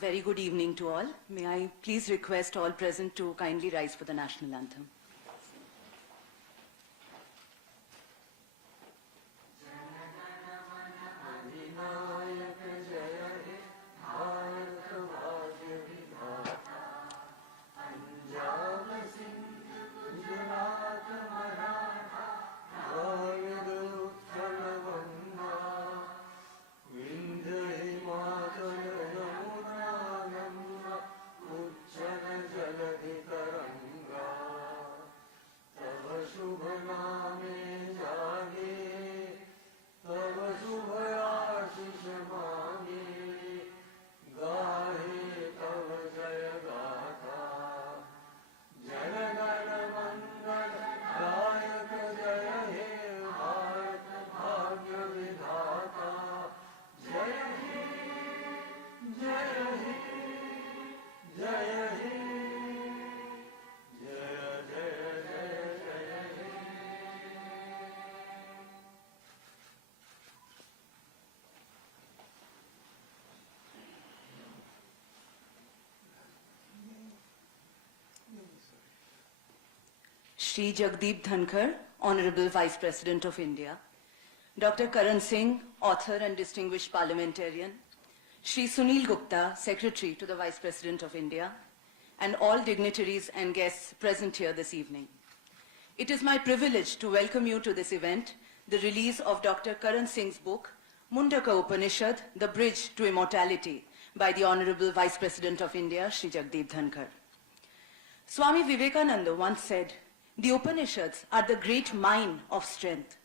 very good evening to all. May I please request all present to kindly rise for the national anthem. Shri Jagdeep Dhankhar, Honorable Vice President of India, Dr Karan Singh, author and distinguished parliamentarian, Shri Sunil Gupta, Secretary to the Vice President of India, and all dignitaries and guests present here this evening. It is my privilege to welcome you to this event, the release of Dr Karan Singh's book, Mundaka Upanishad, The Bridge to Immortality, by the Honorable Vice President of India, Shri Jagdeep Dhankhar. Swami Vivekananda once said, "The Upanishads are the great mine of strength.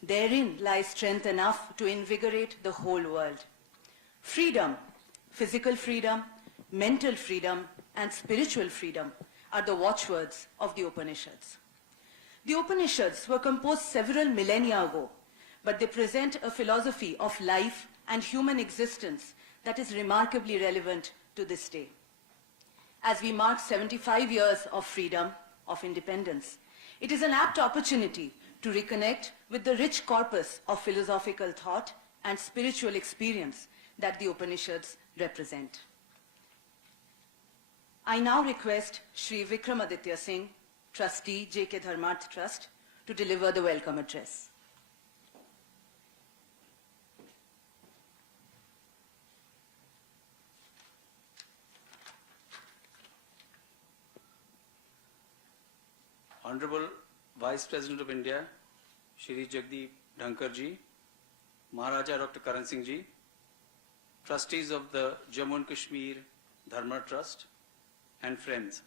Therein lies strength enough to invigorate the whole world. Freedom, physical freedom, mental freedom, and spiritual freedom are the watchwords of the Upanishads." The Upanishads were composed several millennia ago, but they present a philosophy of life and human existence that is remarkably relevant to this day. As we mark 75 years of freedom, of independence, it is an apt opportunity to reconnect with the rich corpus of philosophical thought and spiritual experience that the Upanishads represent. I now request Shri Vikramaditya Singh, Trustee, J.K. Dharmarth Trust, to deliver the welcome address. Honorable Vice President of India, Shri Jagdeep Dhankhar ji, Maharaja Dr Karan Singh ji, Trustees of the Jammu and Kashmir Dharma Trust, and friends.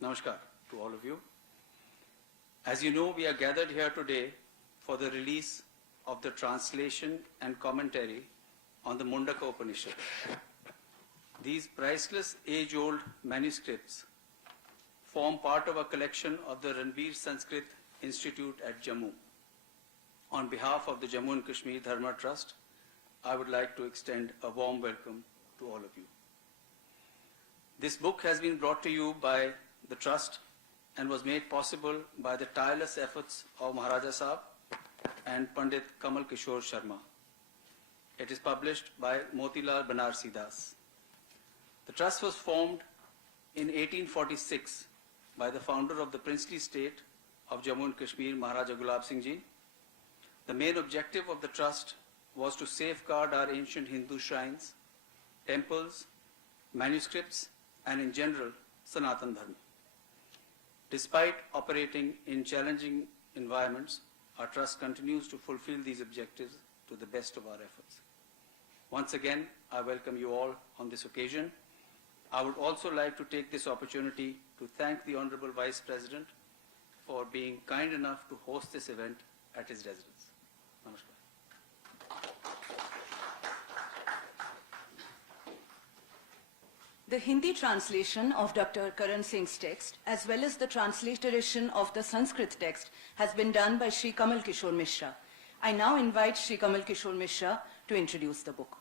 Namaskar to all of you. As you know, we are gathered here today for the release of the translation and commentary on the Mundaka Upanishad. These priceless age-old manuscripts form part of a collection of the Ranveer Sanskrit Institute at Jammu. On behalf of the Jammu and Kashmir Dharma Trust, I would like to extend a warm welcome to all of you. This book has been brought to you by the Trust and was made possible by the tireless efforts of Maharaja Sahab and Pandit Kamal Kishore Sharma. It is published by Motilal Banarsi Das. The Trust was formed in 1846 by the founder of the princely state of Jammu and Kashmir, Maharaja Gulab Singh ji. The main objective of the Trust was to safeguard our ancient Hindu shrines, temples, manuscripts, and in general, Sanatan Dharma. Despite operating in challenging environments, our Trust continues to fulfill these objectives to the best of our efforts. Once again, I welcome you all on this occasion. I would also like to take this opportunity to thank the Honorable Vice President for being kind enough to host this event at his residence. Namaskar. The Hindi translation of Dr. Karan Singh's text, as well as the transliteration of the Sanskrit text, has been done by Shri Kamal Kishore Mishra. I now invite Shri Kamal Kishore Mishra to introduce the book.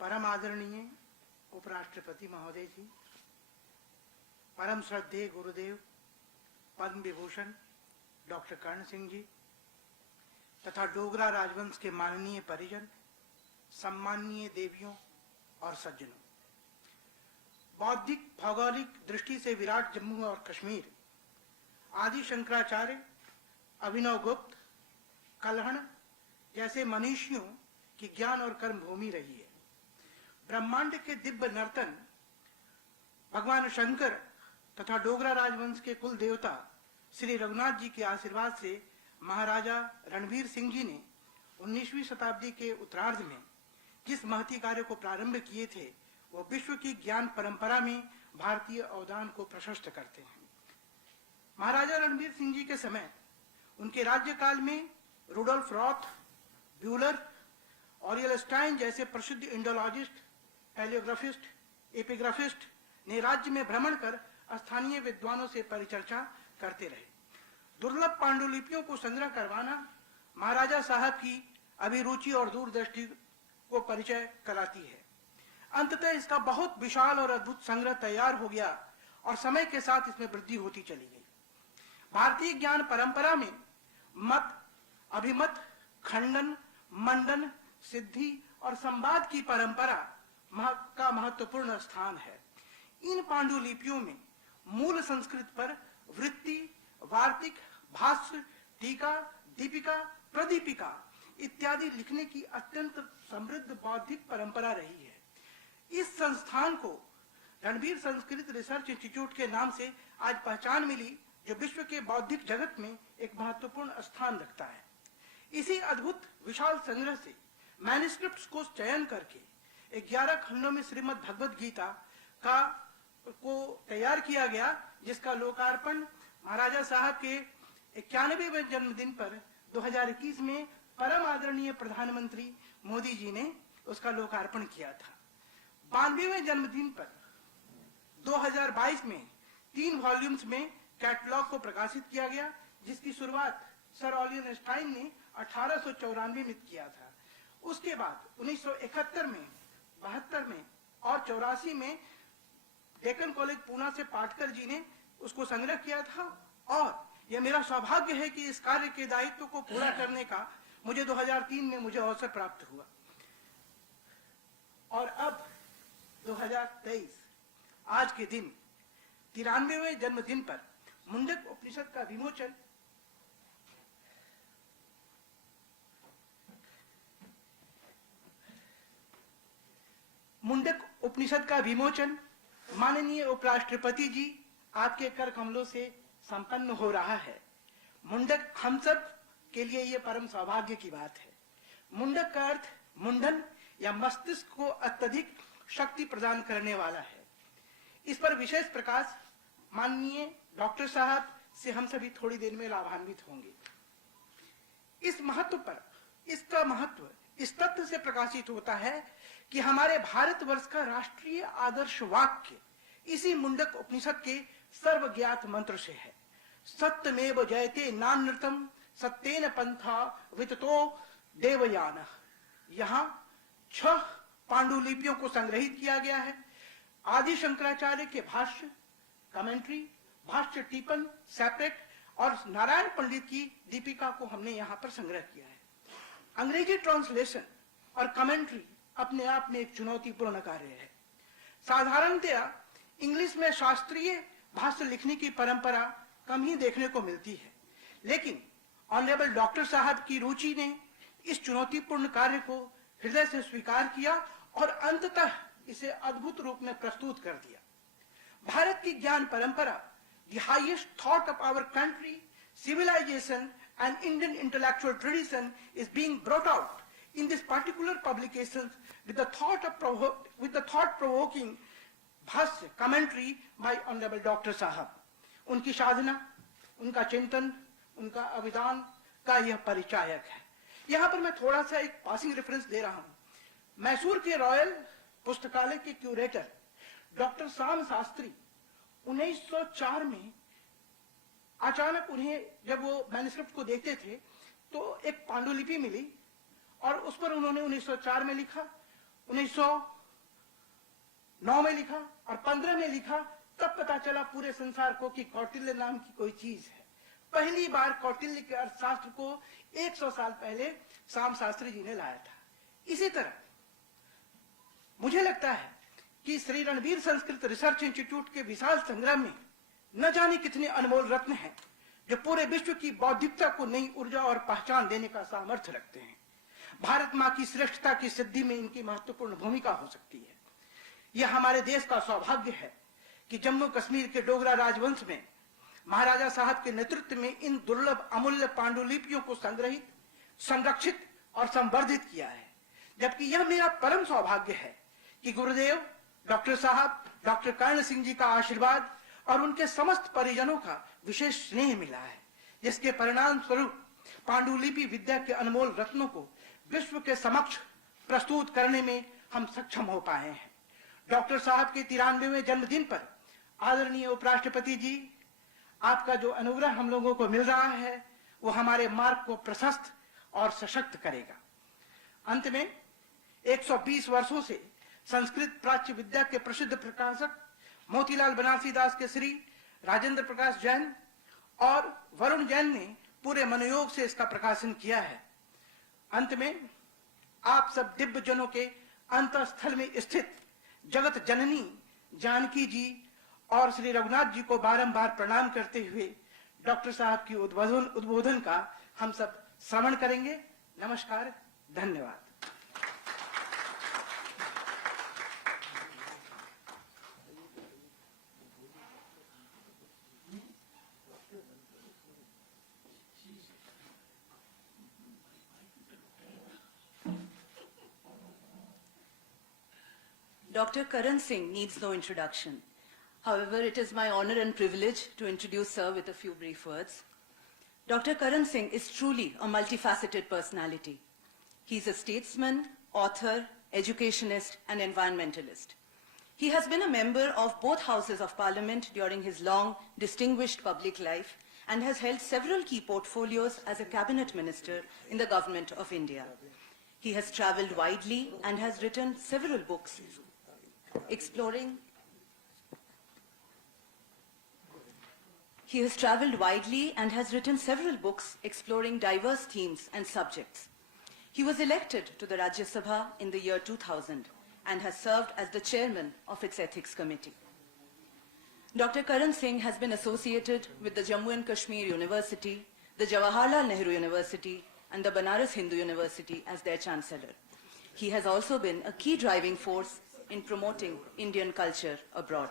परम आदरणीय उपराष्ट्रपति महोदय जी, परम श्रद्धेय गुरुदेव Padma Vibhushan doctor Karan Singh ji तथा डोगरा राजवंश के माननीय परिजन, सम्माननीय देवियों और सज्जनों, बौद्धिक भौगोलिक दृष्टि से विराट जम्मू और कश्मीर आदि शंकराचार्य, अभिनव गुप्त, कलहण जैसे मनीषियों की ज्ञान और कर्म भूमि रही है। ब्रह्मांड के दिव्य नर्तन भगवान शंकर तथा डोगरा राजवंश के कुल देवता श्री रघुनाथ जी के आशीर्वाद से महाराजा रणवीर सिंह जी ने 19वीं शताब्दी के उत्तरार्ध में जिस महती कार्य को प्रारंभ किए थे, वो विश्व की ज्ञान परंपरा में भारतीय अवदान को प्रशस्त करते हैं। महाराजा रणवीर सिंह जी के समय उनके राज्यकाल में रुडोल्फ रॉथ, ब्यूलर, ऑरियलस्टाइन जैसे प्रसिद्ध इंडोलॉजिस्ट, पैलियोग्राफिस्ट, एपिग्राफिस्ट ने राज्य में भ्रमण कर स्थानीय विद्वानों से परिचर्चा करते रहे। दुर्लभ पांडुलिपियों को संग्रह करवाना महाराजा साहब की अभिरुचि और दूरदृष्टि को परिचय कराती है। अंततः इसका बहुत विशाल और अद्भुत संग्रह तैयार हो गया और समय के साथ इसमें वृद्धि होती चली गई। भारतीय ज्ञान परंपरा में मत, अभिमत, खंडन, मंडन, सिद्धि और संवाद की परंपरा का महत्वपूर्ण स्थान है। इन पांडुलिपियों में मूल संस्कृत पर वृत्ति, वार्तिक, भाष्य, टीका, दीपिका, प्रदीपिका इत्यादि लिखने की अत्यंत समृद्ध बौद्धिक परंपरा रही है। इस संस्थान को रणवीर संस्कृत रिसर्च इंस्टीट्यूट के नाम से आज पहचान मिली, जो विश्व के बौद्धिक जगत में एक महत्वपूर्ण स्थान रखता है। इसी अद्भुत विशाल संग्रह से मैन्युस्क्रिप्ट्स को चयन करके 11 खंडों में श्रीमद् भगवद गीता को तैयार किया गया, जिसका लोकार्पण महाराजा साहब के 91वें जन्मदिन पर 2021 में परम आदरणीय प्रधानमंत्री मोदी जी ने उसका लोकार्पण किया था। 92वें जन्मदिन पर 2022 में 3 वॉल्यूम्स में कैटलॉग को प्रकाशित किया गया, जिसकी शुरुआत सर ऑलियनस्टाइन ने 1894 में किया था। उसके बाद 1971 में, 72 में और 84 में डेक्कन कॉलेज पूना से पाटकर जी ने उसको संग्रह किया था। और यह मेरा सौभाग्य है कि इस कार्य के दायित्व को पूरा करने का मुझे 2003 में मुझे अवसर प्राप्त हुआ। और अब 2023 आज के दिन 93वें जन्मदिन पर मुंडक उपनिषद का विमोचन माननीय उपराष्ट्रपति जी आपके कर कमलों से संपन्न हो रहा है। मुंडक हम सब के लिए ये परम सौभाग्य की बात है। मुंडक का अर्थ मुंडन या मस्तिष्क को अत्यधिक शक्ति प्रदान करने वाला है। इस पर विशेष प्रकाश माननीय डॉक्टर साहब से हम सभी थोड़ी देर में लाभान्वित होंगे। इसका महत्व इस तथ्य से प्रकाशित होता है कि हमारे भारतवर्ष का राष्ट्रीय आदर्श वाक्य इसी मुंडक उपनिषद के सर्वज्ञात मंत्र से है। सत्यमेव जयते नानृतम सत्येन पंथा विततो देवयान। यहाँ 6 पांडुलिपियों को संग्रहित किया गया है। आदि शंकराचार्य के भाष्य, कमेंट्री, भाष्य टिप्पण सेपरेट और नारायण पंडित की दीपिका को हमने यहाँ पर संग्रह किया है। अंग्रेजी ट्रांसलेशन और कमेंट्री अपने आप में एक चुनौतीपूर्ण कार्य है। साधारणतया इंग्लिश में शास्त्रीय भाष्य लिखने की परंपरा कम ही देखने को मिलती है, लेकिन ऑनरेबल डॉक्टर साहब की रुचि ने इस चुनौतीपूर्ण कार्य को हृदय से स्वीकार किया और अंततः इसे अद्भुत रूप में प्रस्तुत कर दिया। भारत की ज्ञान परंपरा, the highest thought of our country, civilization and Indian intellectual tradition is being brought out in this particular publication with the thought-provoking भाष्य commentary by Honorable Dr. साहब। उनकी साधना, उनका चिंतन, उनका अभिधान का यह परिचायक है। यहाँ पर मैं थोड़ा सा एक पासिंग रेफरेंस दे रहा हूँ। मैसूर के रॉयल पुस्तकालय के क्यूरेटर डॉक्टर श्याम शास्त्री 1904 में अचानक उन्हें जब वो मैन्युस्क्रिप्ट को देखते थे तो एक पांडुलिपि मिली और उस पर उन्होंने 1904 में लिखा। 1909 में लिखा और 15 में लिखा, तब पता चला पूरे संसार को कि कौटिल्य नाम की कोई चीज है। पहली बार कौटिल्य के अर्थशास्त्र को 100 साल पहले श्याम शास्त्री जी ने लाया था। इसी तरह मुझे लगता है कि श्री रणवीर संस्कृत रिसर्च इंस्टीट्यूट के विशाल संग्रह में न जाने कितने अनमोल रत्न हैं जो पूरे विश्व की बौद्धिकता को नई ऊर्जा और पहचान देने का सामर्थ्य रखते हैं। भारत माँ की श्रेष्ठता की सिद्धि में इनकी महत्वपूर्ण भूमिका हो सकती है। यह हमारे देश का सौभाग्य है कि जम्मू कश्मीर के डोगरा राजवंश में महाराजा साहब के नेतृत्व में इन दुर्लभ अमूल्य पांडुलिपियों को संग्रहित, संरक्षित और संवर्धित किया है। जबकि यह मेरा परम सौभाग्य है कि गुरुदेव डॉक्टर साहब डॉक्टर कर्ण सिंह जी का आशीर्वाद और उनके समस्त परिजनों का विशेष स्नेह मिला है, जिसके परिणाम स्वरूप पांडुलिपि विद्या के अनमोल रत्नों को विश्व के समक्ष प्रस्तुत करने में हम सक्षम हो पाए हैं। डॉक्टर साहब के 93वें जन्मदिन पर आदरणीय उपराष्ट्रपति जी, आपका जो अनुग्रह हम लोगों को मिल रहा है वो हमारे मार्ग को प्रशस्त और सशक्त करेगा। अंत में 120 वर्षों से संस्कृत प्राच्य विद्या के प्रसिद्ध प्रकाशक मोतीलाल बनारसी दास के श्री राजेंद्र प्रकाश जैन और वरुण जैन ने पूरे मनोयोग से इसका प्रकाशन किया है। अंत में आप सब दिव्य जनों के अंतःस्थल में स्थित जगत जननी जानकी जी और श्री रघुनाथ जी को बारंबार प्रणाम करते हुए डॉक्टर साहब की उद्बोधन का हम सब श्रवण करेंगे। नमस्कार, धन्यवाद। Dr. Karan Singh needs no introduction. However, it is my honor and privilege to introduce Sir with a few brief words. Dr. Karan Singh is truly a multifaceted personality. He is a statesman, author, educationist, and environmentalist. He has been a member of both houses of parliament during his long, distinguished public life and has held several key portfolios as a cabinet minister in the government of India. He has traveled widely and has written several books exploring diverse themes and subjects. He was elected to the Rajya Sabha in the year 2000 and has served as the chairman of its ethics committee. Dr. Karan Singh has been associated with the Jammu and Kashmir University, the Jawaharlal Nehru University, and the Banaras Hindu University as their chancellor. He has also been a key driving force in promoting Indian culture abroad.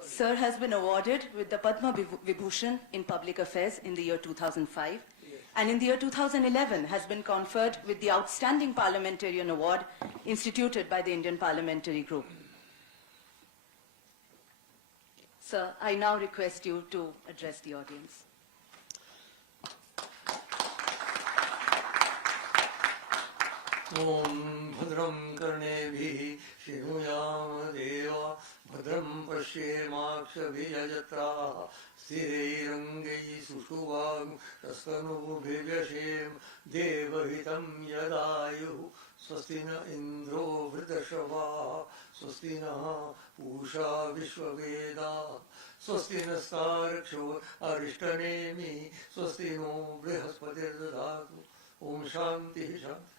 Sir has been awarded with the Padma Vibhushan in Public Affairs in the year 2005, and in the year 2011 has been conferred with the Outstanding Parliamentarian Award instituted by the Indian Parliamentary Group. Sir, I now request you to address the audience. Om Bhadram Karnebihi Shinuyam Deva Bhadram Pashyemakshabhiyajatra Sthirairangai Sushuvang Tasanu Bhivyashem Devahitam Yadayu Swastina Indro Vridashava Swastina Usha Vishwaveda Swastina Staraksho Arishtanemi Swastino Brihaspati Dadhatu Om Shanti Shanti.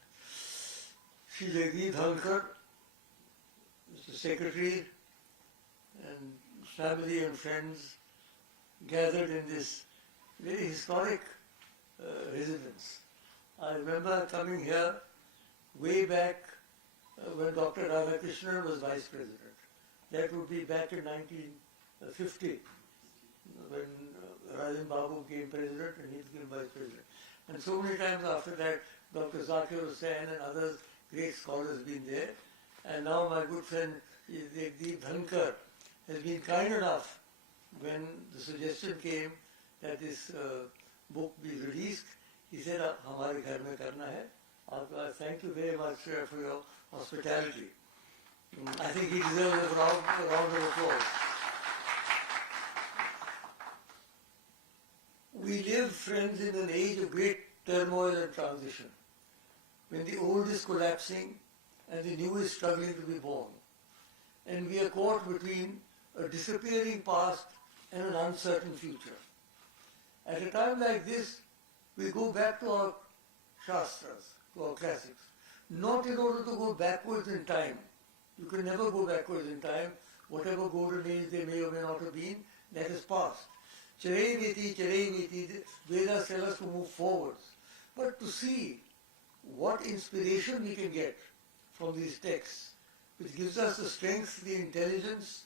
Shri Jagdeep Dhankhar, Mr. Secretary, and family and friends gathered in this very historic residence. I remember coming here way back when Dr. Radhakrishnan was Vice President. That would be back in 1950 when Rajan Babu became President and he became Vice President. And so many times after that, Dr. Zakir Hussain and others great scholars been there, and now my good friend Jagdeep Dhankhar has been kind enough when the suggestion came that this book be released. He said, "Hamare ghar mein karna hai." Thank you very much for your hospitality. I think he deserves a round of applause. friends, in an age of great turmoil and transition, when the old is collapsing and the new is struggling to be born, and we are caught between a disappearing past and an uncertain future. At a time like this, we go back to our Shastras, to our classics, not in order to go backwards in time. You can never go backwards in time. Whatever golden age they may or may not have been, that is past. Chareviti, the Vedas tell us to move forwards. But to see what inspiration we can get from these texts, which gives us the strength, the intelligence,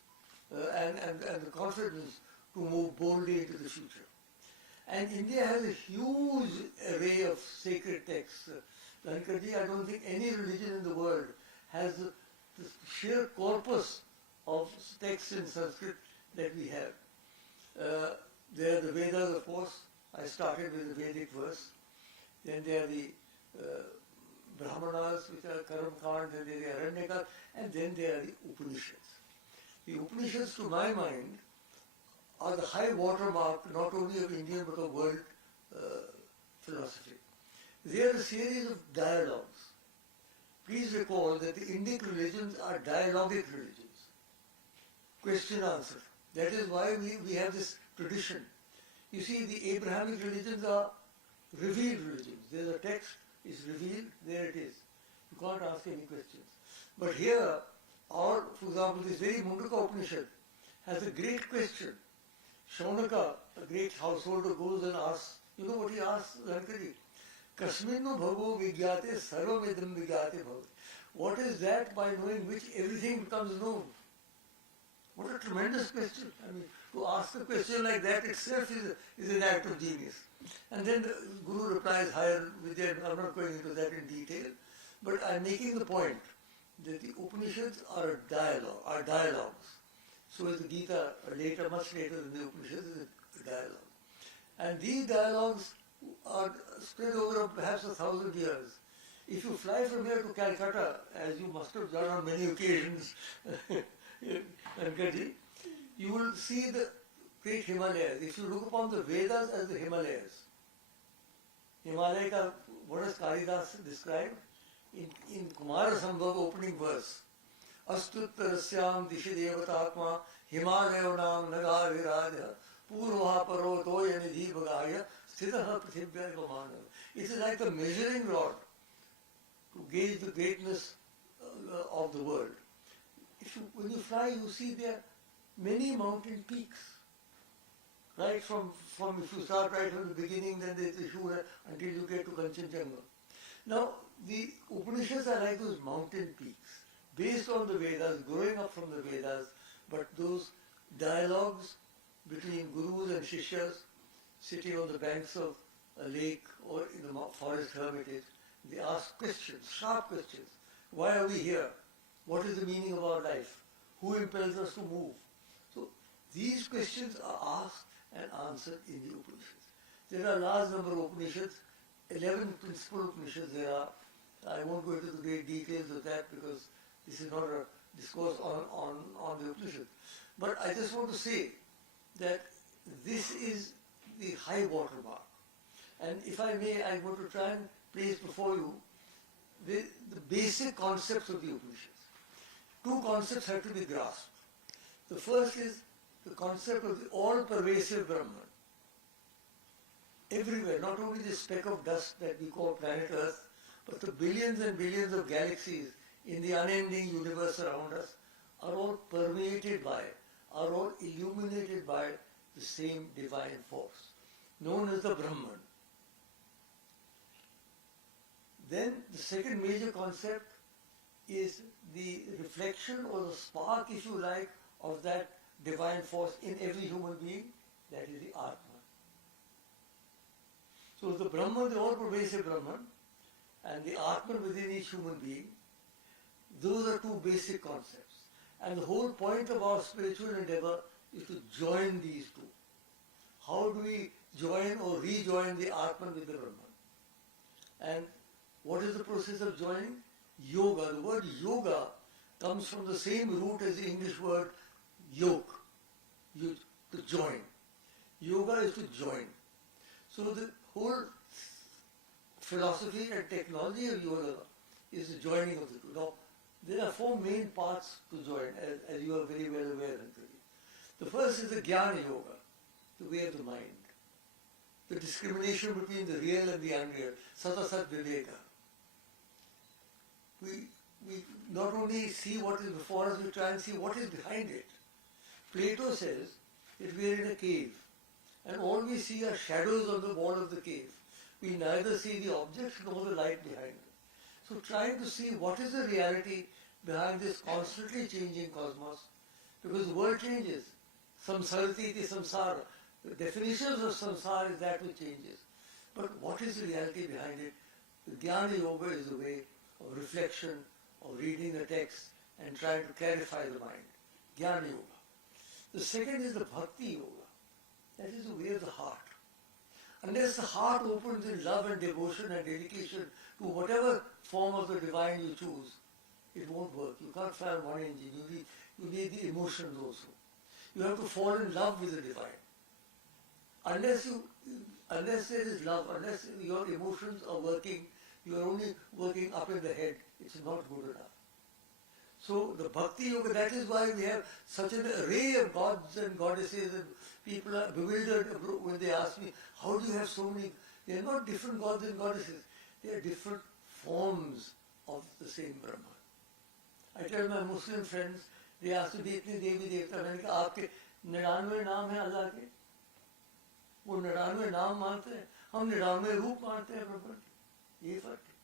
and the confidence to move boldly into the future. And India has a huge array of sacred texts. Dhankarji, I don't think any religion in the world has the sheer corpus of texts in Sanskrit that we have. There are the Vedas, of course. I started with the Vedic verse. Then there are the Brahmanas, which are Karam Kand, and then there are Aranyakas, and then there are the Upanishads. The Upanishads, to my mind, are the high watermark not only of Indian but of world philosophy. They are a series of dialogues. Please recall that the Indic religions are dialogic religions. Question answer. That is why we have this tradition. You see, the Abrahamic religions are revealed religions. There's a text, it's revealed, there it is. You can't ask any questions. But here, for example, this very Mundaka Upanishad has a great question. Shaunaka, a great householder, goes and asks, you know what he asks, Dhankarji? Kasmino bhavo vigyate sarvamedam vigyate bhavati. What is that by knowing which everything becomes known? What a tremendous question. I mean, to ask a question like that itself is an act of genius. And then the Guru replies higher with their, I'm not going into that in detail, but I'm making the point that the Upanishads are dialogues. So is the Gita, later, much later than the Upanishads, is a dialogue. And these dialogues are spread over perhaps 1,000 years. If you fly from here to Calcutta, as you must have done on many occasions, Dhankarji, you will see the great Himalayas. If you look upon the Vedas as the Himalayas, Himalaya, what has Kalidas described? In Kumara Sambhava opening verse, Astutarasyam dishi devatatma Himalayonam nagariraja purvaha parvatoya nidhi bhagaya sthitaha prithibhya vamana. It is like a measuring rod to gauge the greatness of the world. When you fly, you see there many mountain peaks. Right from if you start right from the beginning, then there's the Shura until you get to Kanchenjunga. Now, the Upanishads are like those mountain peaks, based on the Vedas, growing up from the Vedas, but those dialogues between gurus and shishyas, sitting on the banks of a lake or in the forest hermitage, they ask questions, sharp questions. Why are we here? What is the meaning of our life? Who impels us to move? So these questions are asked and answered in the Upanishads. There are a large number of Upanishads, 11 principal Upanishads there are. I won't go into the great details of that because this is not a discourse on the Upanishads. But I just want to say that this is the high water mark. And if I may, I'm going to try and place before you the basic concepts of the Upanishads. Two concepts have to be grasped. The first is the concept of the all-pervasive Brahman. Everywhere, not only the speck of dust that we call planet Earth, but the billions and billions of galaxies in the unending universe around us are all permeated by, are all illuminated by the same divine force, known as the Brahman. Then the second major concept is the reflection or the spark, if you like, of that divine force in every human being, that is the Atman. So the Brahman, the all-pervasive Brahman, and the Atman within each human being, those are two basic concepts. And the whole point of our spiritual endeavor is to join these two. How do we join or rejoin the Atman with the Brahman? And what is the process of joining? Yoga. The word yoga comes from the same root as the English word yoke, to join. Yoga is to join. So the whole philosophy and technology of yoga is the joining of the two. Now, there are four main parts to join, as you are very well aware. The first is the Jnana Yoga, the way of the mind. The discrimination between the real and the unreal, Sata Sat Viveka. We not only see what is before us, we try and see what is behind it. Plato says that we are in a cave and all we see are shadows on the wall of the cave. We neither see the objects nor the light behind it. So trying to see what is the reality behind this constantly changing cosmos, because the world changes. Samsarati iti samsara. The definitions of samsara is that which changes. But what is the reality behind it? The Jnana Yoga is a way of reflection, of reading the text and trying to clarify the mind. Jnana Yoga. The second is the Bhakti Yoga. That is the way of the heart. Unless the heart opens in love and devotion and dedication to whatever form of the divine you choose, it won't work. You can't fly on one engine. You need the emotions also. You have to fall in love with the divine. Unless there is love, unless your emotions are working, you are only working up in the head. It's not good enough. So the Bhakti Yoga, that is why we have such an array of gods and goddesses, and people are bewildered when they ask me, how do you have so many? They are not different gods and goddesses. They are different forms of the same Brahman. I tell my Muslim friends, they ask me, इतने देवी देवता, मैंने कहा आपके 99 नाम है अल्लाह के, वो 99 नाम मानते हैं, हम 99 रूप मानते हैं ब्रह्मन के, ये फर्क है.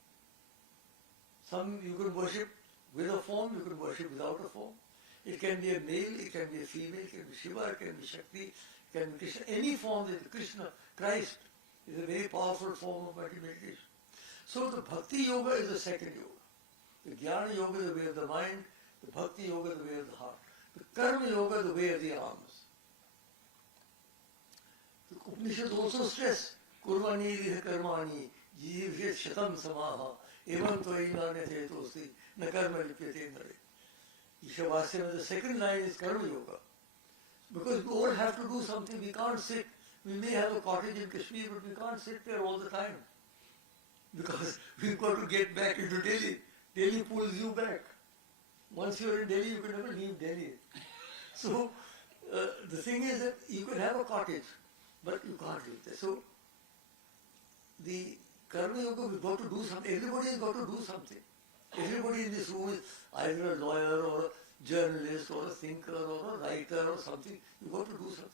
Some you can worship with a form, you can worship without a form. It can be a male, it can be a female, it can be Shiva, it can be Shakti, it can be Krishna. Any form that Krishna, Christ, is a very powerful form of meditation. So the Bhakti Yoga is the second yoga. The Jnana Yoga is the way of the mind, the Bhakti Yoga is the way of the heart. The Karma Yoga is the way of the arms. The Upanishad also stress, Kurvani viha karmani, jivhet shatam samaha, evam toina netetosti, na karma lipyate nare. Ishavasya, the second line is Karma Yoga. Because we all have to do something, we can't sit. We may have a cottage in Kashmir, but we can't sit there all the time. Because we've got to get back into Delhi. Delhi pulls you back. Once you're in Delhi, you can never leave Delhi. So, the thing is that you can have a cottage, but you can't live there. So, the Karma Yoga, we've got to do something. Everybody has got to do something. Everybody in this room is either a lawyer or a journalist or a thinker or a writer or something. You've got to do something.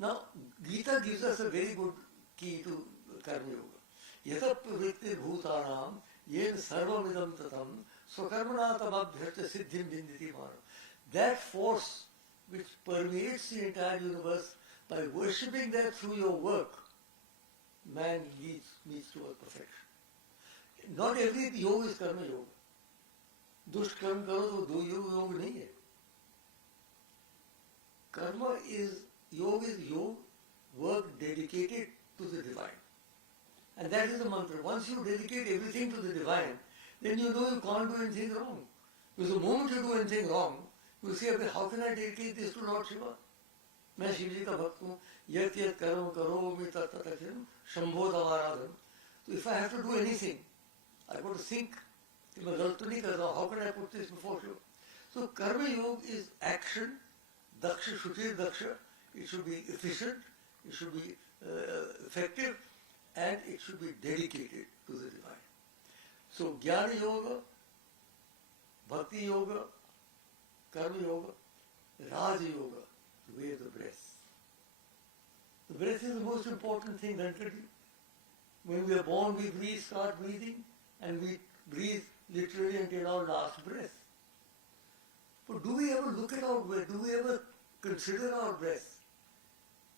Now, Gita gives us a very good key to Karma Yoga. Yata pravritti bhutanam yen sarvamidam tatam swakarmana tamabhyarcha siddhim binditi manam. That force which permeates the entire universe, by worshipping that through your work, man meets towards perfection. Not every yoga is Karma Yoga. दुष्ट कर्म करो तो दो योग नहीं है. Karma is yoga, work dedicated to the divine. And that is the mantra. Once you dedicate everything to the divine, then you know you can't do anything wrong. Because the moment you do anything wrong, you say, how can I dedicate this to Lord Shiva? मैं शिव जी का भक्त हूँ, यत यत कर्म करोमि तत् तत् Shambho तवाराधन. So if I have to do anything, I got to think, मैं गलत तो नहीं कर रहा हूँ, how can I put this before Shiva? So Karma Yoga is action, daksha, shutir daksha. It should be efficient, it should be effective, and it should be dedicated to the divine. So Jnana Yoga, Bhakti Yoga, Karma Yoga, Raja Yoga, the way of the breath. The breath is the most important thing, Dhankarji. When we are born, we start breathing, and we breathe literally until our last breath. But do we ever look at our breath? Do we ever consider our breath?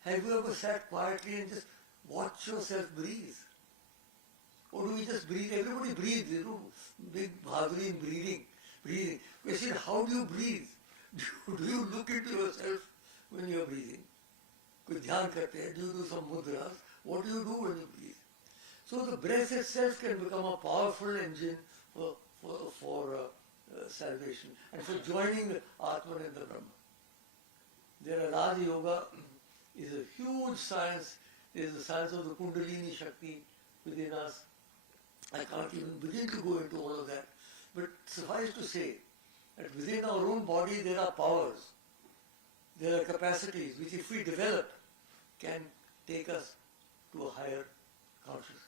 Have you ever sat quietly and just watch yourself breathe? Or do we just breathe? Everybody breathes, big bhadri in breathing. Question, how do you breathe? Do you look into yourself when you are breathing? Do you do some mudras? What do you do when you breathe? So the breath itself can become a powerful engine for salvation and for joining the Atman and the Brahma. Raja Yoga is a huge science There is the science of the Kundalini Shakti within us. I can't even begin to go into all of that. But suffice to say that within our own body there are powers, there are capacities which if we develop can take us to a higher consciousness.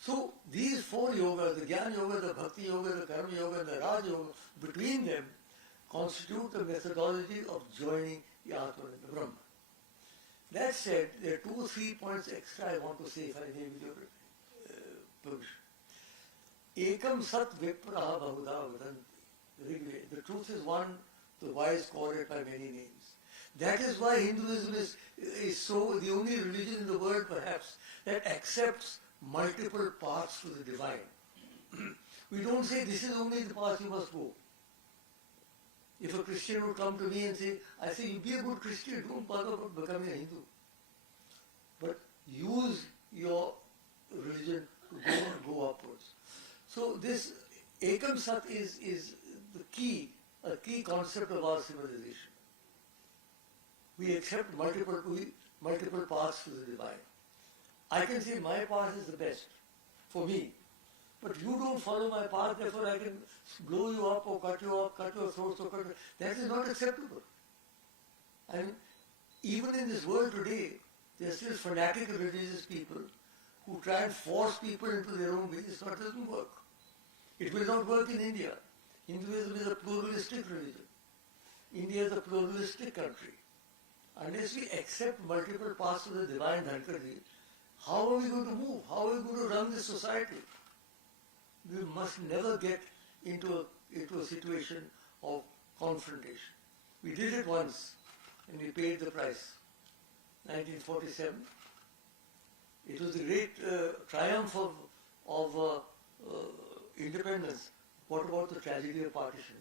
So these four yogas, the Jnana Yoga, the Bhakti Yoga, the Karma Yoga and the Raj Yoga, between them constitute the methodology of joining the Atman and the Brahman. That said, there are 2 or 3 points extra I want to say if I may with your permission. Ekam sat vipraha bahuda vadanti. The truth is one, the wise call it by many names. That is why Hinduism is so the only religion in the world perhaps that accepts multiple paths to the divine. We don't say this is only the path you must go. If a Christian would come to me and say, I say, you be a good Christian, don't bother about becoming a Hindu. But use your religion to go upwards. So this Ekam Sat is a key concept of our civilization. We accept multiple paths to the divine. I can say my path is the best for me. But you don't follow my path, therefore I can blow you up or cut your throat. That is not acceptable. And even in this world today, there are still fanatic religious people who try and force people into their own ways. It doesn't work. It will not work in India. Hinduism is a pluralistic religion. India is a pluralistic country. Unless we accept multiple paths to the divine Dhankarji, how are we going to move? How are we going to run this society? We must never get into a situation of confrontation. We did it once and we paid the price. 1947. It was the great triumph of independence. What about the tragedy of partition?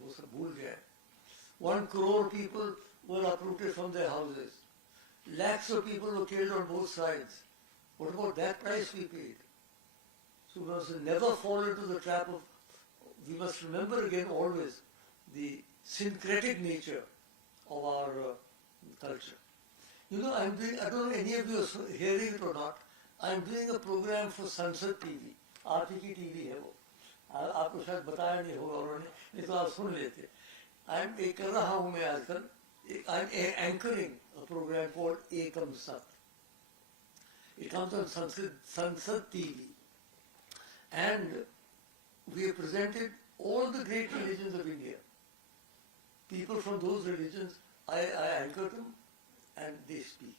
1 crore people were uprooted from their houses. Lakhs of people were killed on both sides. What about that price we paid? So we must never fall into the trap of, we must remember again always the syncretic nature of our culture. You know, I don't know if any of you are hearing it or not, I'm doing a program for Sansad TV. आपकी की TV है वो, आपको शायद बताया नहीं होगा उन्होंने, नहीं तो आप सुन लेते. I'm कर रहा हूँ मैं आजकल, I'm anchoring a program called Ekam Sat. It comes on Sansad TV. And we have presented all the great religions of India. People from those religions, I anchor them and they speak.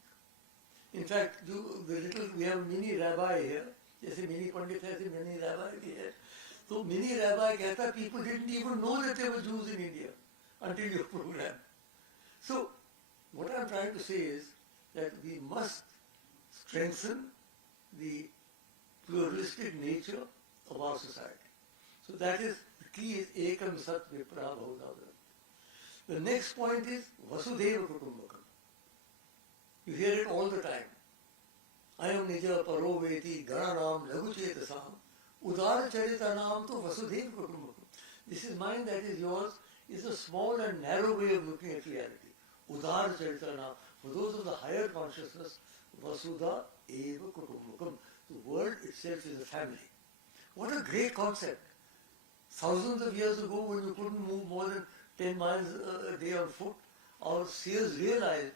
In fact, we have a mini rabbi here. जैसे mini pandit है, ऐसे mini rabbi भी है. So mini rabbi कहता people didn't even know that there were Jews in India until your program. So what I'm trying to say is that we must strengthen the pluralistic nature of our society. So that is, the key is Ekam Sat Vipraha Bhauda. The next point is Vasudhaiva Kutumbakam. You hear it all the time. Ayam Nija Paro Veti Gananam Laguchetasam Udara Charitanam to Vasudhaiva Kutumbakam. This is mine, that is yours, is a small and narrow way of looking at reality. Udara Charitanam. For those of the higher consciousness, Vasudha Eva Kutumbakam. The world itself is a family. What a great concept. Thousands of years ago, when you couldn't move more than 10 miles a day on foot, our seers realized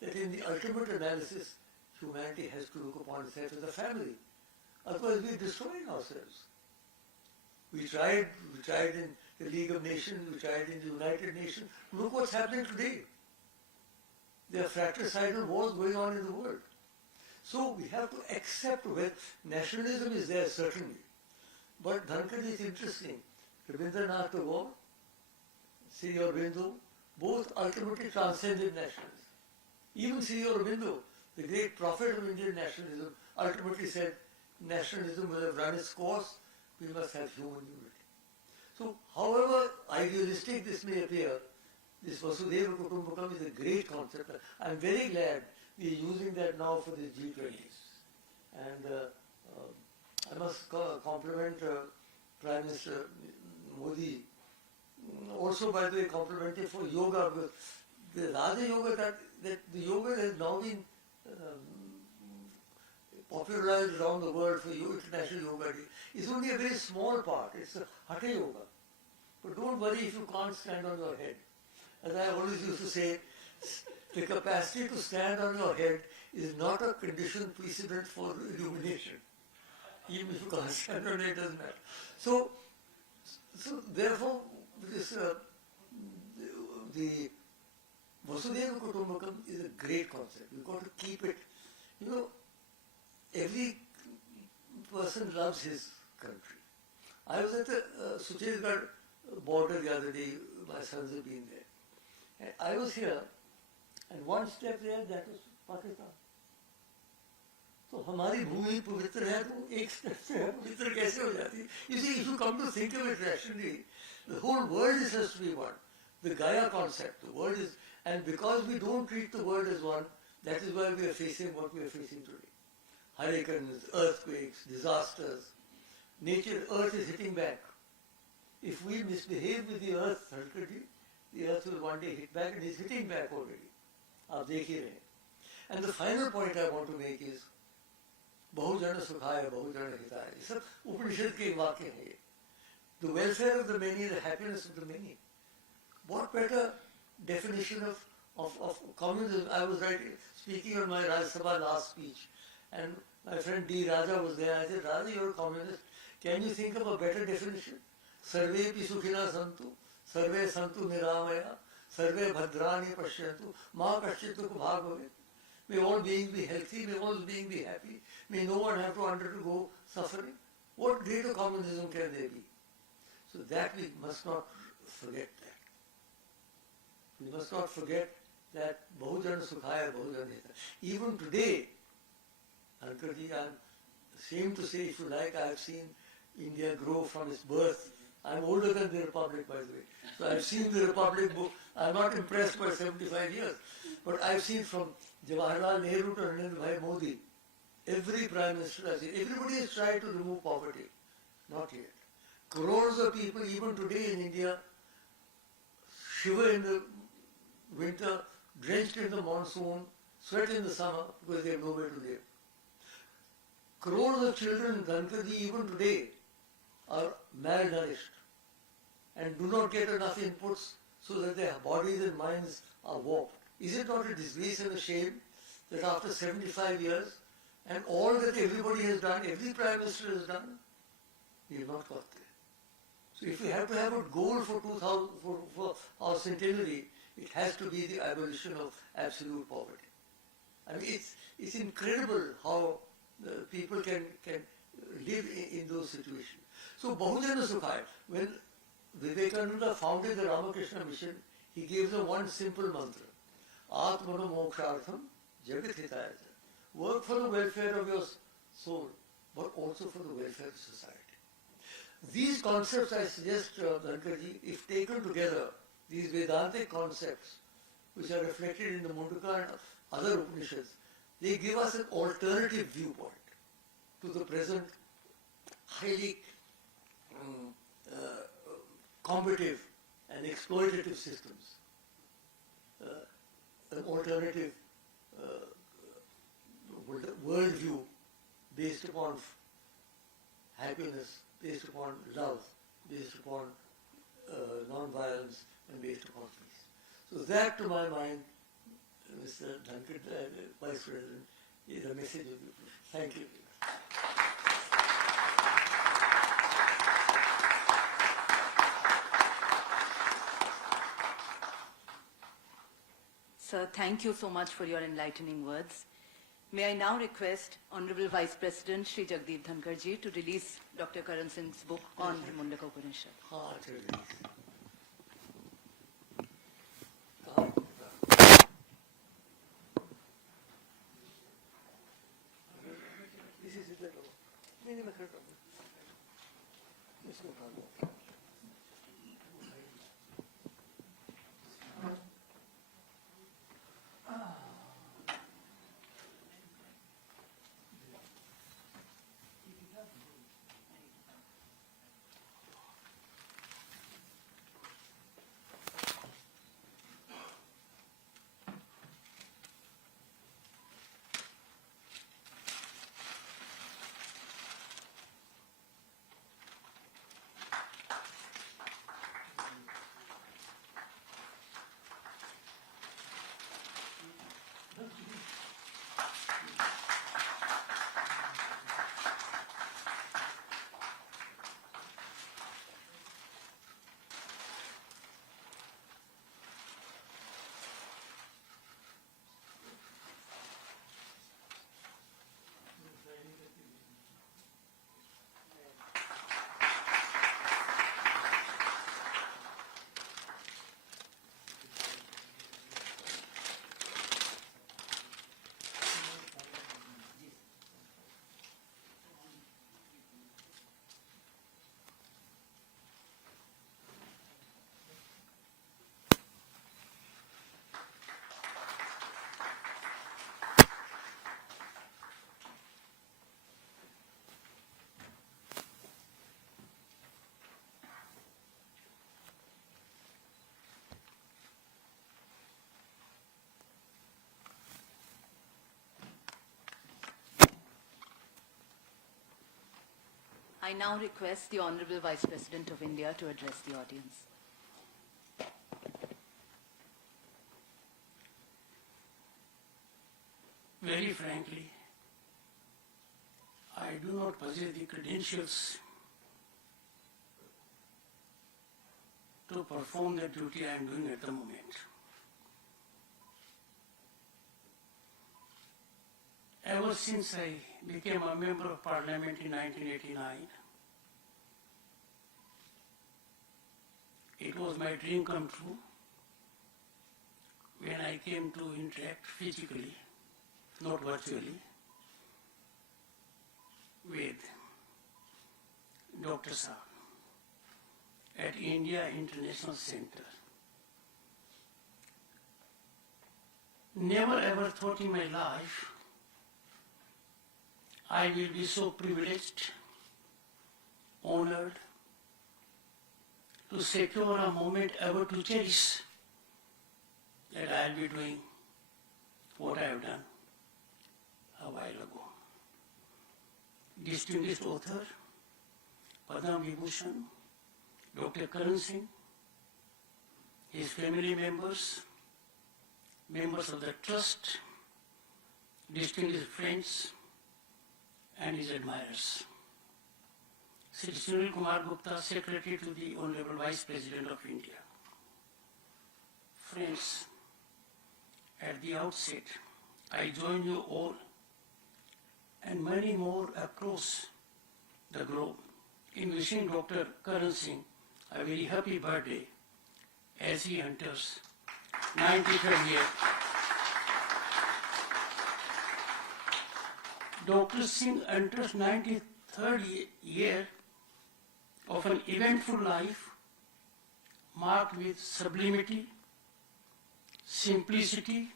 that in the ultimate analysis, humanity has to look upon itself as a family. Otherwise, we're destroying ourselves. We tried in the League of Nations, we tried in the United Nations. Look what's happening today. There are fratricidal wars going on in the world. So we have to accept where nationalism is there, certainly. But Dhankarji is interesting. Rabindranath Tagore, Sri Aurobindo, both ultimately transcended nationalism. Even Sri Aurobindo, the great prophet of Indian nationalism, ultimately said nationalism will have run its course, we must have human unity. So, however idealistic this may appear, this Vasudhaiva Kutumbakam is a great concept. I'm very glad we are using that now for the G20s. And I must compliment Prime Minister Modi. Also, by the way, complimented for yoga, because the Raja Yoga, that the yoga has now been popularized around the world for International Yoga Day is only a very small part. It's a Hatha Yoga. But don't worry if you can't stand on your head. As I always used to say, the capacity to stand on your head is not a condition precedent for illumination. Even if you can't stand on it, doesn't matter. So therefore, this the Vasudhaiva Kutumbakam is a great concept. We've got to keep it. You know, every person loves his country. I was at the Suchesgarh border the other day. My sons have been there. And I was here, and one step there, that was Pakistan. तो हमारी भूमि पवित्र है तो एक step से पवित्र कैसे हो जाती है? You see, if you come to think of it rationally, the whole world is has to be one. The Gaia concept, the world is, and because we don't treat the world as one, that is why we are facing what we are facing today. Hurricanes, earthquakes, disasters. Nature, earth is hitting back. If we misbehave with the earth, the earth will one day hit back, and is hitting back already. आप देख ही रहे. And the final point I want to make is, बहुजन सुखाय बहुजन हिताय. ये सब उपनिषद के वाक्य हैं ये. The welfare of the many, the happiness of the many. What better definition of communism? I was speaking on my Rajya Sabha last speech, and my friend D. Raja was there. I said, Raja, you're a communist. Can you think of a better definition? Sarve pi sukhina santu, sarve santu niramaya, sarve bhadrani pashyantu, ma kashchitu bhag bhavet. May all beings be healthy, may all beings be happy, may no one have to undergo suffering. What greater communism can there be? So that we must not forget that. We must not forget that Bahujan Sukhaya, Bahujan Hita. Even today, Dhankarji, I'm ashamed to say, if you like, I have seen India grow from its birth. I'm older than the Republic, by the way. So I've seen the Republic book. I'm not impressed by 75 years. But I've seen from Jawaharlal Nehru to Narendra Bhai Modi, every Prime Minister I've seen, everybody has tried to remove poverty. Not yet. Crores of people, even today in India, shiver in the winter, drenched in the monsoon, sweat in the summer because they have nowhere to live. Crores of children in Dhankarji, even today, are malnourished and do not get enough inputs so that their bodies and minds are warped. Is it not a disgrace and a shame that after 75 years and all that everybody has done, every Prime Minister has done, we have not got there? So if we have to have a goal for 2000, for our centenary, it has to be the abolition of absolute poverty. I mean, it's incredible how people can live in those situations. So Bahujana Sukhaya, when Vivekananda founded the Ramakrishna Mission, he gave them one simple mantra: Atmana Mokshartham Jagat Hitaya. Work for the welfare of your soul, but also for the welfare of society. These concepts, I suggest, Dhankarji, if taken together, these Vedantic concepts, which are reflected in the Mundaka and other Upanishads, they give us an alternative viewpoint to the present highly combative and exploitative systems. An alternative worldview based upon happiness, based upon love, based upon non-violence, and based upon peace. So that, to my mind, Mr. Dhankhar, Vice President, is a message of you. Thank you. Sir, thank you so much for your enlightening words. May I now request Honorable Vice President Shri Jagdeep Dhankhar ji to release Dr. Karan Singh's book on the Mundaka Upanishad. I now request the Honorable Vice President of India to address the audience. Very frankly, I do not possess the credentials to perform the duty I am doing at the moment. Ever since I became a member of Parliament in 1989, it was my dream come true when I came to interact physically, not virtually, with Dr. Saab at India International Center. Never ever thought in my life I will be so privileged, honored, to secure a moment ever to cherish that I will be doing what I have done a while ago. Distinguished author, Padma Vibhushan, Dr. Karan Singh, his family members, members of the trust, distinguished friends, and his admirers. Shri Sunil Kumar Gupta, Secretary to the Honorable Vice President of India. Friends, at the outset, I join you all and many more across the globe in wishing Dr. Karan Singh a very happy birthday as he enters 93rd year. Dr. Singh enters 93rd year of an eventful life marked with sublimity, simplicity,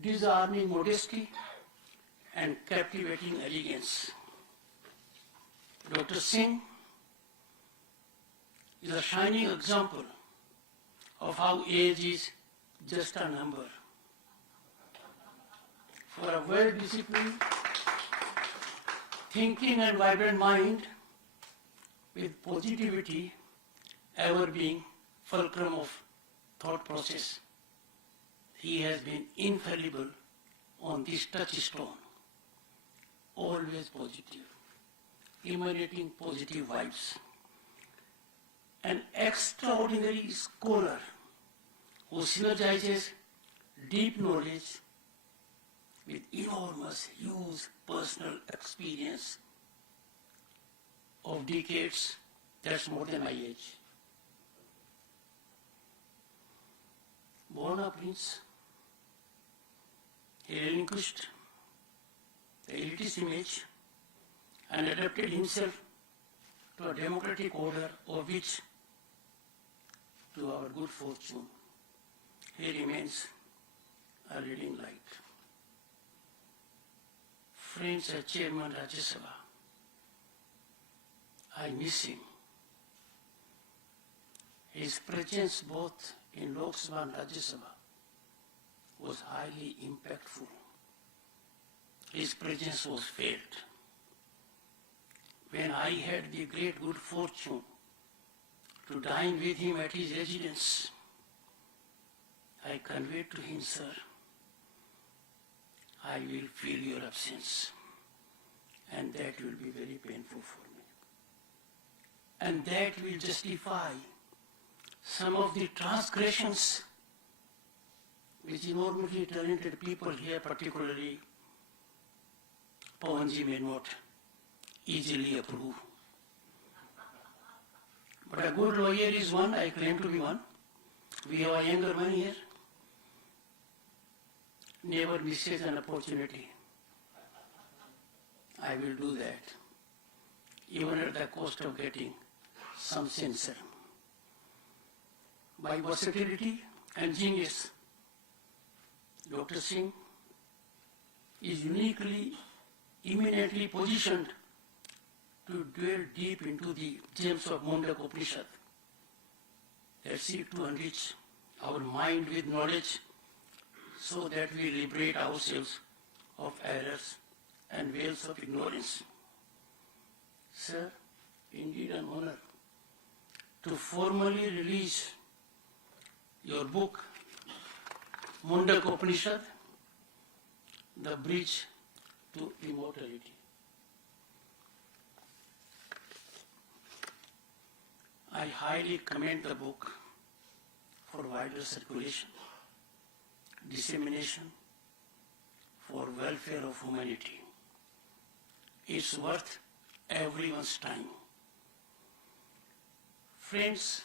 disarming modesty, and captivating elegance. Dr. Singh is a shining example of how age is just a number. For a well-disciplined, thinking and vibrant mind with positivity ever being fulcrum of thought process, he has been infallible on this touchstone, always positive, emanating positive vibes. An extraordinary scholar who synergizes deep knowledge with enormous, huge personal experience of decades, that's more than my age. Born a prince, he relinquished the elitist image and adapted himself to a democratic order of which, to our good fortune, he remains a leading light. Friends, as Chairman Rajya Sabha, I miss him. His presence both in Lok Sabha and Rajya Sabha was highly impactful. His presence was felt. When I had the great good fortune to dine with him at his residence, I conveyed to him, sir, I will feel your absence, and that will be very painful for me. And that will justify some of the transgressions which enormously talented people here, particularly Pawanji, may not easily approve. But a good lawyer is one, I claim to be one. We have a younger one here. Never misses an opportunity. I will do that, even at the cost of getting some censure. By versatility and genius, Dr. Singh is uniquely, eminently positioned to dwell deep into the gems of Mundaka Upanishad that seek to enrich our mind with knowledge so that we liberate ourselves of errors and veils of ignorance. Sir, indeed an honor to formally release your book, Mundaka Upanishad, The Bridge to Immortality. I highly commend the book for wider circulation, dissemination, for welfare of humanity. It's worth everyone's time. Friends,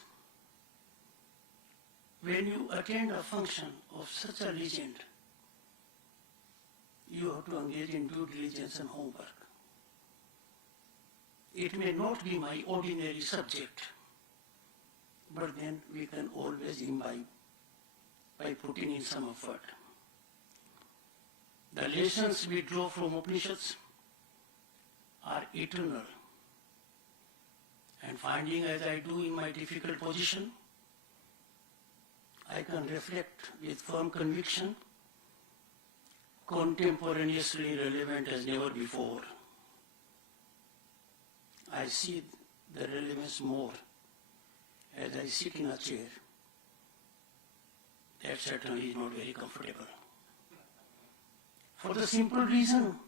when you attend a function of such a legend, you have to engage in due diligence and homework. It may not be my ordinary subject, but then we can always imbibe by putting in some effort. The lessons we draw from Upanishads are eternal, and finding as I do in my difficult position, I can reflect with firm conviction, contemporaneously relevant as never before. I see the relevance more as I sit in a chair. That certainly is not very comfortable. For the simple reason,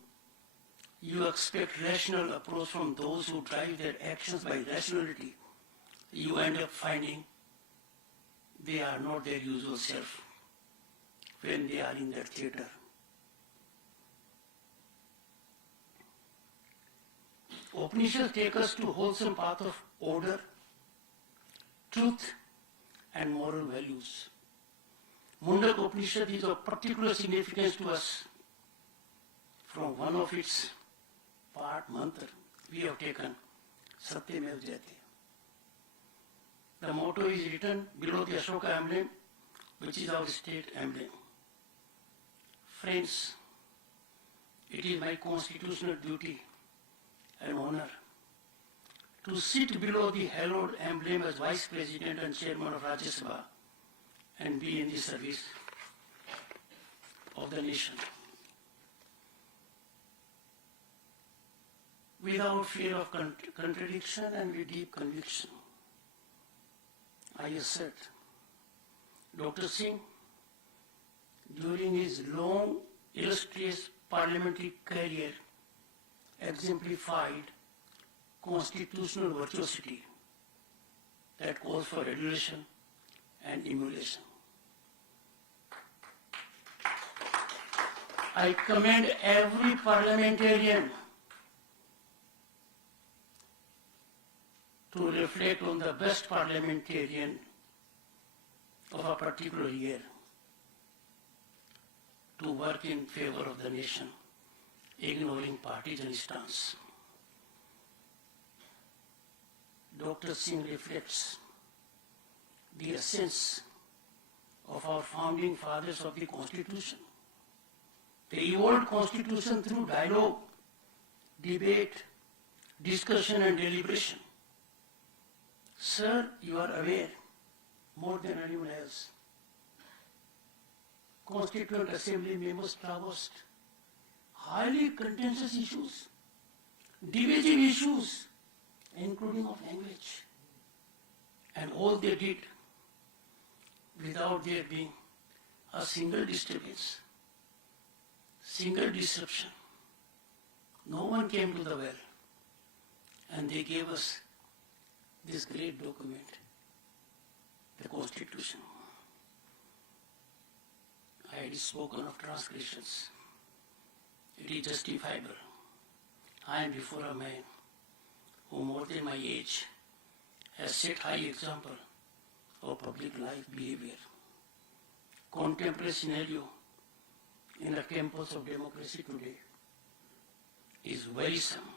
you expect rational approach from those who drive their actions by rationality. You end up finding they are not their usual self when they are in their theater. Upanishads take us to wholesome path of order, truth, and moral values. Mundaka Upanishad is of particular significance to us. From one of its part mantra, we have taken Satyamev Jayate. The motto is written below the Ashoka emblem, which is our state emblem. Friends, it is my constitutional duty and honor to sit below the hallowed emblem as Vice President and Chairman of Rajya Sabha and be in the service of the nation. Without fear of contradiction and with deep conviction, I assert Dr. Singh, during his long, illustrious parliamentary career, exemplified constitutional virtuosity that calls for adulation and emulation. I commend every parliamentarian to reflect on the best parliamentarian of a particular year, to work in favor of the nation, ignoring partisan stance. Dr. Singh reflects the essence of our founding fathers of the Constitution. They evolved Constitution through dialogue, debate, discussion and deliberation. Sir, you are aware more than anyone else. Constituent Assembly members traversed highly contentious issues, divisive issues, including of language. And all they did without there being a single disturbance, single disruption. No one came to the well, and they gave us this great document, the Constitution. I had spoken of transgressions. It is justifiable. I am before a man who more than my age has set high example of public life behavior. Contemporary scenario in the campus of democracy today is wearisome.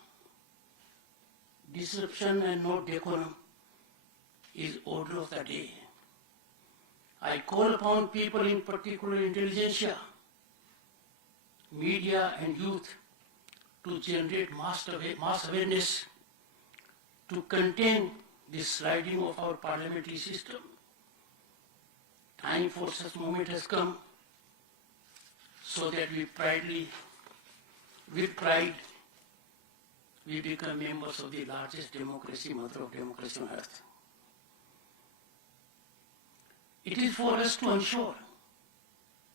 Disruption and not decorum is order of the day. I call upon people, in particular intelligentsia, media and youth, to generate mass awareness to contain this sliding of our parliamentary system. Time for such moment has come so that we with pride, we become members of the largest democracy, mother of democracy on earth. It is for us to ensure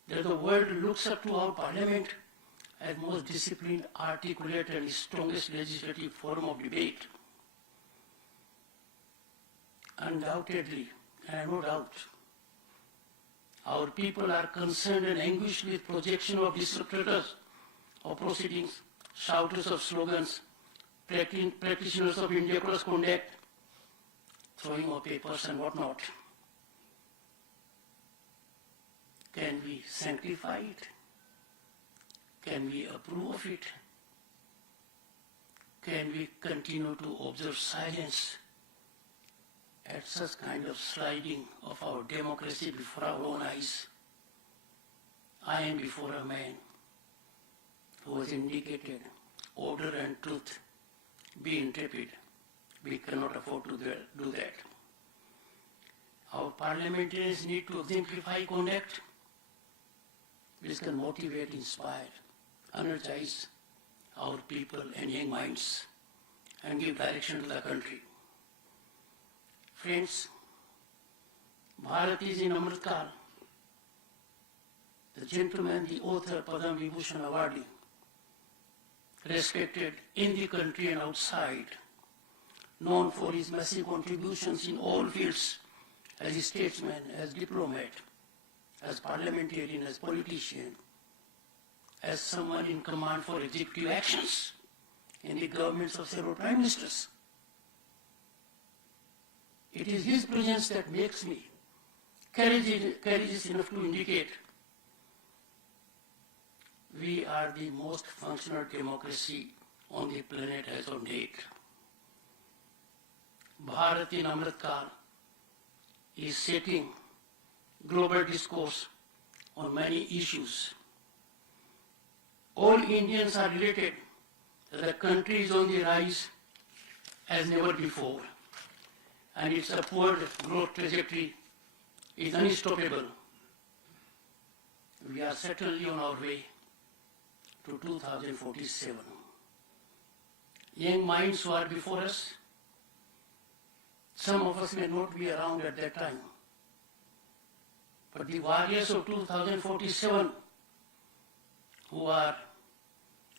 that the world looks up to our parliament as most disciplined, articulate and strongest legislative forum of debate. Undoubtedly, and no doubt, our people are concerned and anguished with projection of disruptors of proceedings, shouters of slogans, practitioners of India cross conduct, throwing of papers and whatnot. Can we sanctify it? Can we approve of it? Can we continue to observe silence at such kind of sliding of our democracy before our own eyes? I am before a man who has indicated order and truth. Be intrepid. We cannot afford to do that. Our parliamentarians need to exemplify conduct which can motivate, inspire, energize our people and young minds and give direction to the country. Friends, Bharat is in Amritkal. The gentleman, the author, Padma Vibhushan awardee, respected in the country and outside, known for his massive contributions in all fields as a statesman, as diplomat, as parliamentarian, as politician, as someone in command for executive actions in the governments of several prime ministers. It is his presence that makes me courageous enough to indicate we are the most functional democracy on the planet as on date. Bharat in Amritkal is setting global discourse on many issues. All Indians are related that the country is on the rise as never before, and its upward growth trajectory is unstoppable. We are certainly on our way to 2047. Young minds who are before us, some of us may not be around at that time, but the warriors of 2047 who are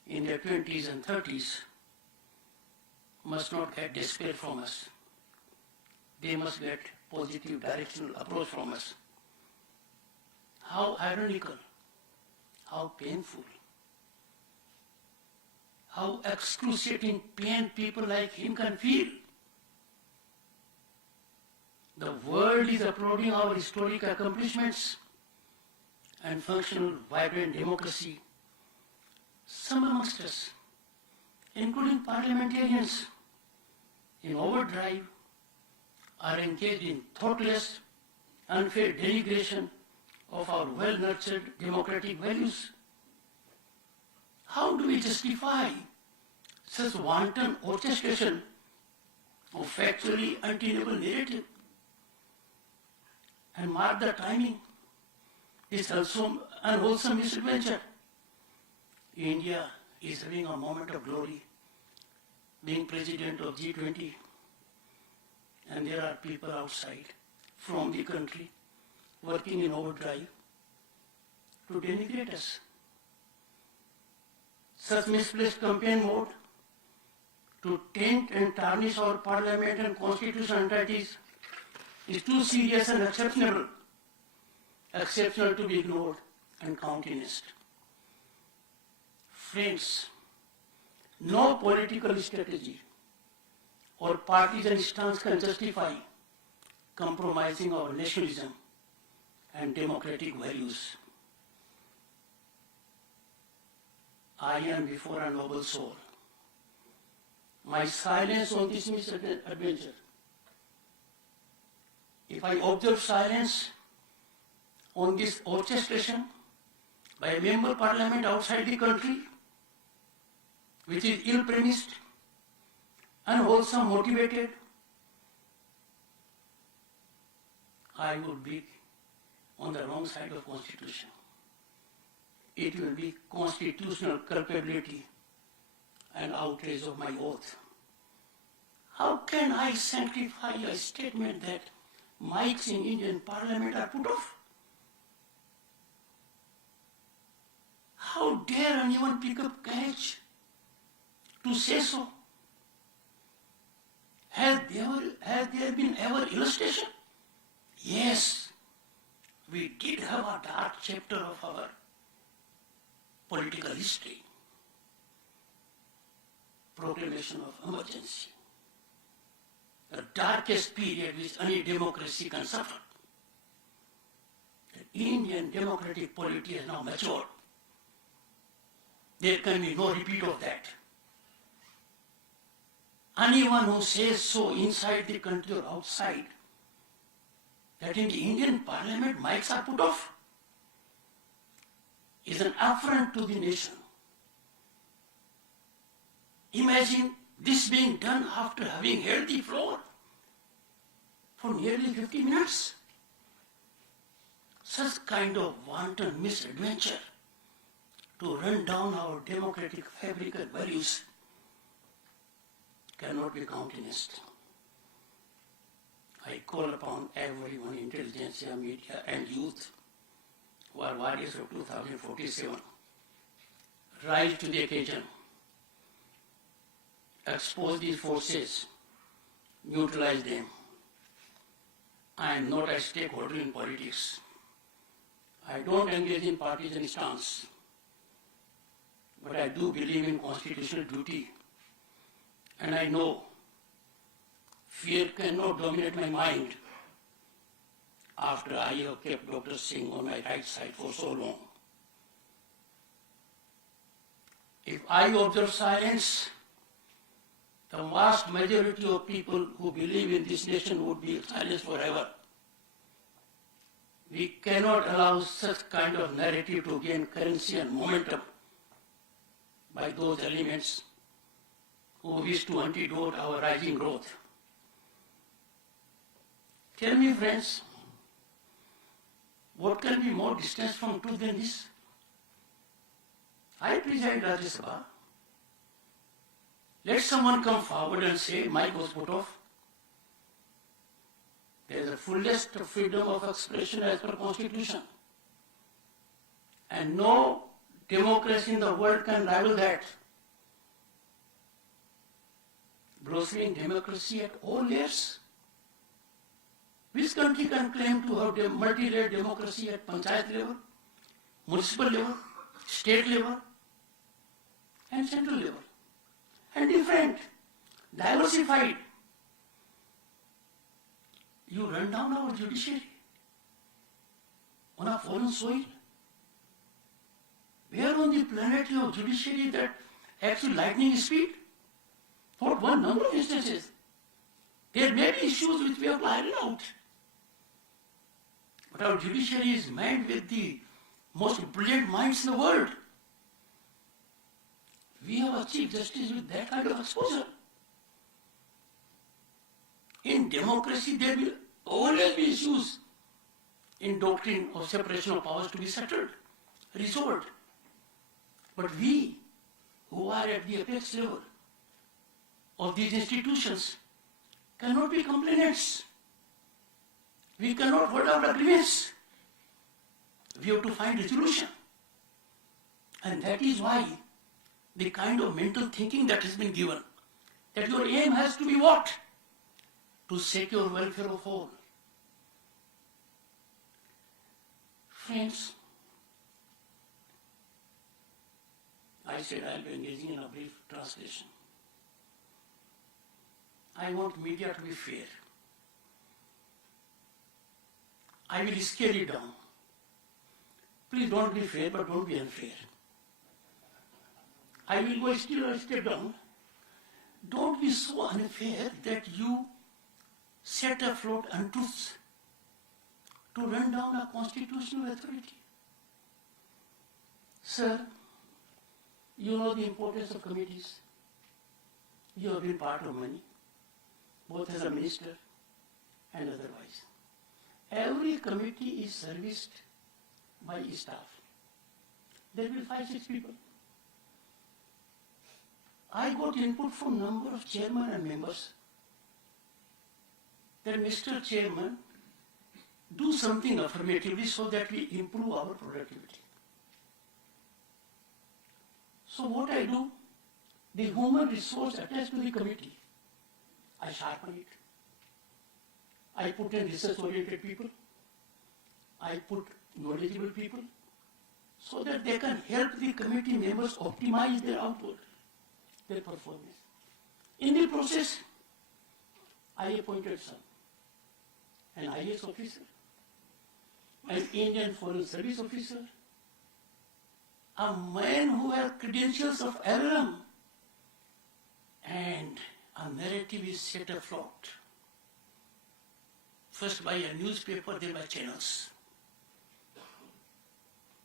in their 20s and 30s must not get despair from us. They must get positive directional approach from us. How ironical, how painful, how excruciating pain people like him can feel. The world is applauding our historic accomplishments and functional, vibrant democracy. Some amongst us, including parliamentarians, in overdrive, are engaged in thoughtless, unfair denigration of our well-nurtured democratic values. How do we justify such wanton orchestration of factually untenable narrative? And mark the timing, this unwholesome misadventure. India is having a moment of glory, being president of G20, and there are people outside from the country working in overdrive to denigrate us. Such misplaced campaign mode to taint and tarnish our parliament and constitutional entities is too serious and exceptional to be ignored and countenanced. Friends, no political strategy or partisan stance can justify compromising our nationalism and democratic values. I am before a noble soul. My silence on this misadventure, if I observe silence on this orchestration by a member of parliament outside the country, which is ill-premised, unwholesome, motivated, I would be on the wrong side of Constitution. It will be constitutional culpability and outrage of my oath. How can I sanctify a statement that mics in Indian Parliament are put off? How dare anyone pick up courage to say so? Has there been ever illustration? Yes, we did have a dark chapter of our political history. Proclamation of emergency. The darkest period which any democracy can suffer. The Indian democratic polity has now matured. There can be no repeat of that. Anyone who says so inside the country or outside, that in the Indian Parliament mics are put off, is an affront to the nation. Imagine this being done after having held the floor for nearly 50 minutes. Such kind of wanton misadventure to run down our democratic fabric and values cannot be countenanced. I call upon everyone, intelligentsia, media and youth who are warriors of 2047, rise to the occasion, expose these forces, neutralize them. I am not a stakeholder in politics. I don't engage in partisan stance, but I do believe in constitutional duty. And I know fear cannot dominate my mind after I have kept Dr. Singh on my right side for so long. If I observe silence, the vast majority of people who believe in this nation would be silenced forever. We cannot allow such kind of narrative to gain currency and momentum by those elements who wish to antidote our rising growth. Tell me, friends, what can be more distant from truth than this? I preside Rajya Sabha. Let someone come forward and say, mic was put off. There is the fullest freedom of expression as per Constitution. And no democracy in the world can rival that. Blossoming democracy at all layers. Which country can claim to have multi-layered democracy at panchayat level, municipal level, state level, and central level? And different, diversified. You run down our judiciary on a foreign soil. Where on the planet you have judiciary that acts with lightning speed? For one number of instances. There may be issues which we have to iron out. But our judiciary is made with the most brilliant minds in the world. We have achieved justice with that kind of exposure. In democracy, there will always be issues in doctrine of separation of powers to be settled, resolved. But we, who are at the apex level of these institutions, cannot be complainants. We cannot hold out agreements. We have to find resolution. And that is why the kind of mental thinking that has been given, that your aim has to be what? To secure welfare of all. Friends, I said I'll be engaging in a brief translation. I want media to be fair. I will scale it down. Please don't be fair, but don't be unfair. I will go still a step down. Don't be so unfair that you set afloat untruths to run down a constitutional authority. Sir, you know the importance of committees. You have been part of many, both as a minister and otherwise. Every committee is serviced by staff. There will be 5-6 people. I got input from number of chairmen and members that Mr. Chairman, do something affirmatively so that we improve our productivity. So what I do, the human resource attached to the committee, I sharpen it. I put in research-oriented people. I put knowledgeable people so that they can help the committee members optimize their output, their performance. In the process, I appointed some, an IAS officer, an Indian Foreign Service officer, a man who has credentials of LLM, and a narrative is set afloat. First by a newspaper, then by channels.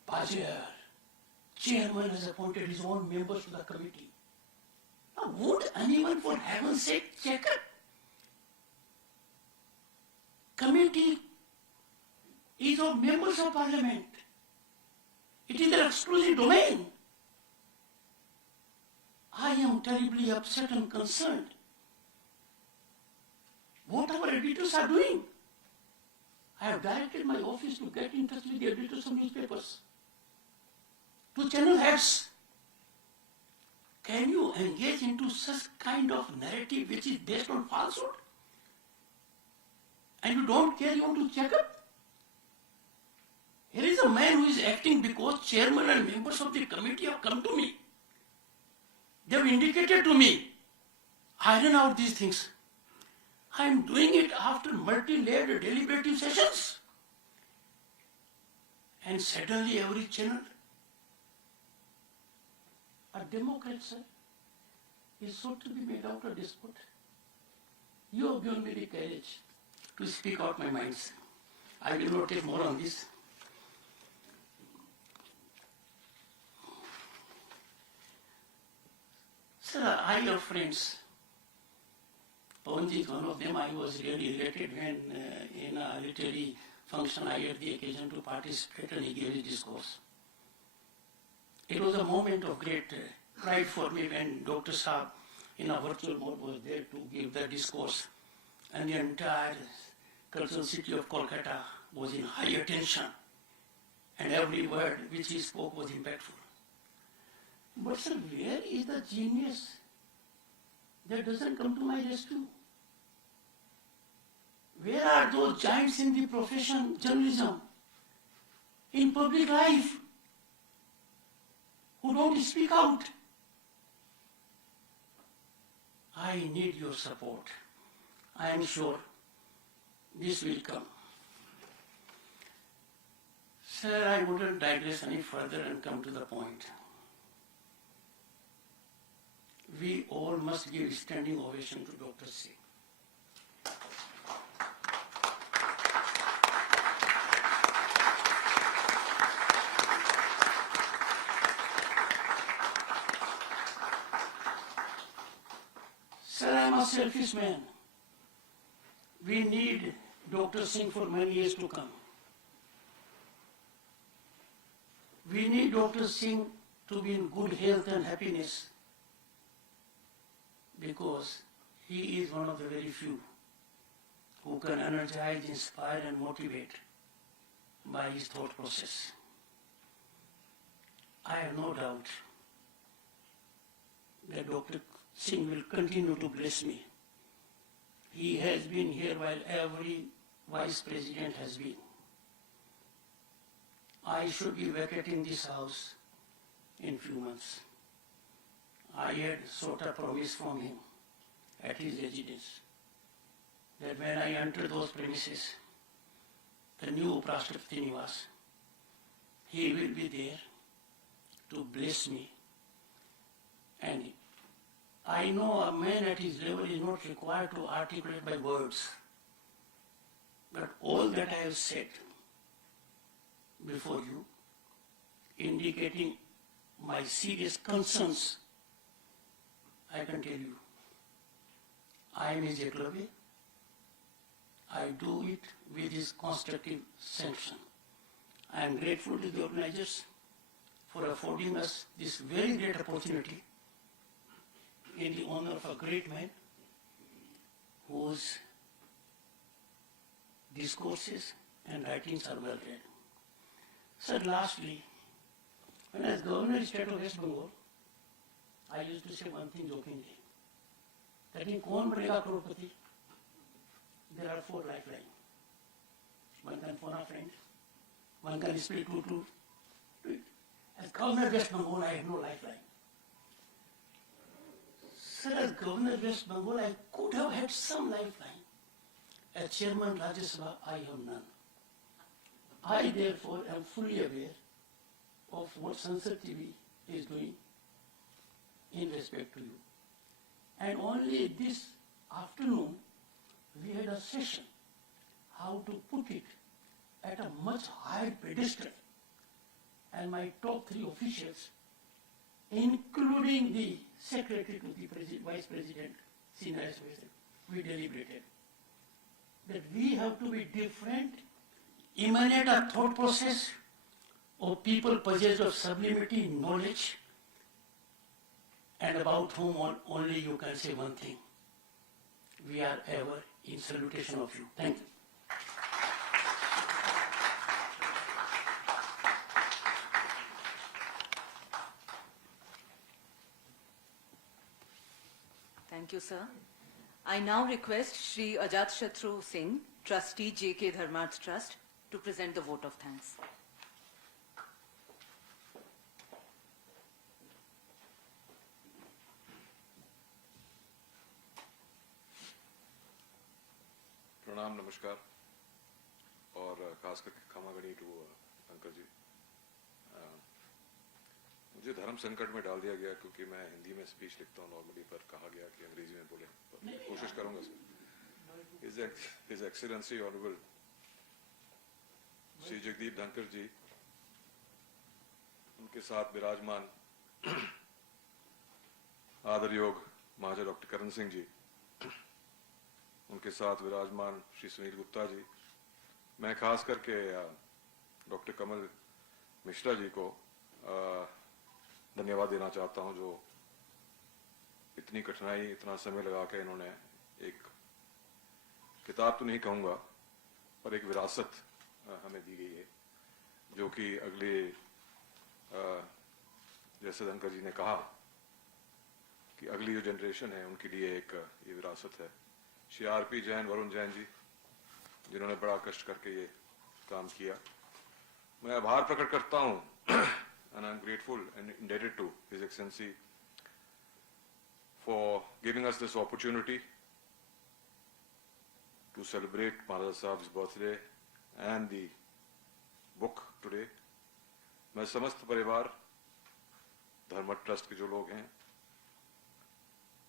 Bajer, chairman has appointed his own members to the committee. Now, would anyone, for heaven's sake, check it? Committee is of members of parliament. It is their exclusive domain. I am terribly upset and concerned. What our editors are doing. I have directed my office to get in touch with the editors of newspapers, to channel heads. Can you engage into such kind of narrative which is based on falsehood? And you don't care, you want to check up? Here is a man who is acting because chairman and members of the committee have come to me. They have indicated to me, iron out these things. I am doing it after multi-layered deliberative sessions. And suddenly every channel, a democrat, sir, is so to be made out a despot. You have given me the courage to speak out my minds. I will not take more on this. Sir, I have friends. Pawanji is one of them. I was really elated when in a literary function I had the occasion to participate and he gave his discourse. It was a moment of great pride for me when Dr. Saab in a virtual mode was there to give the discourse, and the entire cultural city of Kolkata was in high attention and every word which he spoke was impactful. But sir, where is the genius that doesn't come to my rescue? Where are those giants in the profession, journalism, in public life, who don't speak out? I need your support. I am sure this will come. Sir, I wouldn't digress any further and come to the point. We all must give standing ovation to Dr. Singh. Sir, I am a selfish man. We need Dr. Singh for many years to come. We need Dr. Singh to be in good health and happiness, because he is one of the very few who can energize, inspire and motivate by his thought process. I have no doubt that Dr. Singh will continue to bless me. He has been here while every vice president has been. I should be vacating this house in few months. I had sought a promise from him at his residence that when I enter those premises, the new Uprashtrapati Niwas, he will be there to bless me. And I know a man at his level is not required to articulate by words, but all that I have said before you, indicating my serious concerns, I can tell you, I am his eklavya. I do it with his constructive sanction. I am grateful to the organizers for affording us this very great opportunity in the honor of a great man whose discourses and writings are well read. Sir, lastly, when I was Governor of the State of West Bengal, I used to say one thing jokingly, that in कौन बनेगा करोड़पति? There are 4 lifelines. One can phone a friend, one can speak to it. As Governor of West Bengal, I had no lifeline. Sir, as Governor of West Bengal, I could have had some lifeline. As Chairman Rajya Sabha, I have none. I therefore am fully aware of what Sansad TV is doing in respect to you. And only this afternoon, we had a session how to put it at a much higher pedestal. And my top 3 officials, including the Secretary to the Vice President, Senior Vice President, we deliberated that we have to be different, emanate a thought process of people possessed of sublimity, knowledge, and about whom only you can say one thing. We are ever in salutation of you. Thank you. Thank you, sir. I now request Shri Ajatshatru Singh, Trustee J.K. Dharmarth Trust, to present the vote of thanks. प्रणाम, नमस्कार और खास करके खमागणी to Dhankhar जी। मुझे धर्म संकट में डाल दिया गया क्योंकि मैं हिंदी में स्पीच लिखता हूँ नॉर्मली, पर कहा गया कि अंग्रेजी में बोले, कोशिश करूंगा sir. His excellency honourable Shri Jagdeep Dhankhar ji, उनके साथ विराजमान आदर योग महाराजा डॉक्टर करण सिंह जी, उनके साथ विराजमान श्री सुनील गुप्ता जी, मैं खास करके डॉक्टर कमल मिश्रा जी को धन्यवाद देना चाहता हूं, जो इतनी कठिनाई, इतना समय लगा के इन्होंने एक किताब तो नहीं कहूंगा पर एक विरासत हमें दी गई है, जो कि अगले जैसे धनखर जी ने कहा कि अगली जो जनरेशन है उनके लिए एक ये विरासत है। श्री आर.पी. जैन, वरुण जैन जी, जिन्होंने बड़ा कष्ट करके ये काम किया, मैं आभार प्रकट करता हूं and I'm grateful and indebted to His Excellency for giving us this opportunity to celebrate Maharaja Sahab's birthday and the book today. मैं समस्त परिवार धर्मठ ट्रस्ट के जो लोग हैं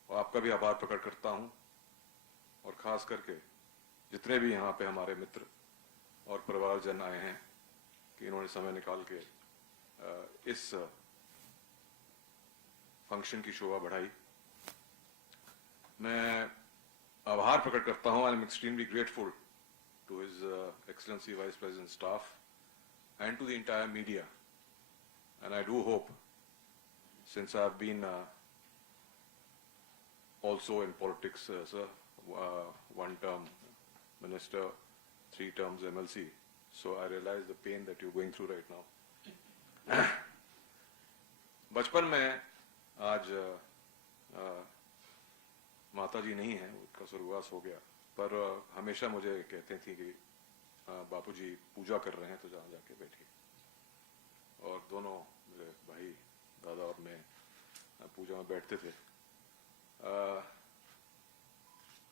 और आपका भी आभार प्रकट करता हूं, और खास करके जितने भी यहाँ पे हमारे मित्र और परिवारजन आए हैं कि इन्होंने समय निकाल के इस फंक्शन की शोभा बढ़ाई। मैं आभार प्रकट करता हूं, I am extremely grateful to his excellency vice president staff and to the entire media, and I do hope, since I've been also in politics, sir, 1 term minister, 3 terms MLC, so I realize the pain that you're going through right now. बचपन में आज माता जी नहीं है, उनका स्वर्गवास हो गया, पर हमेशा मुझे कहते थी कि बापूजी पूजा कर रहे हैं तो जहाँ जाके बैठिए, और दोनों मेरे भाई, दादा और मैं पूजा में बैठते थे।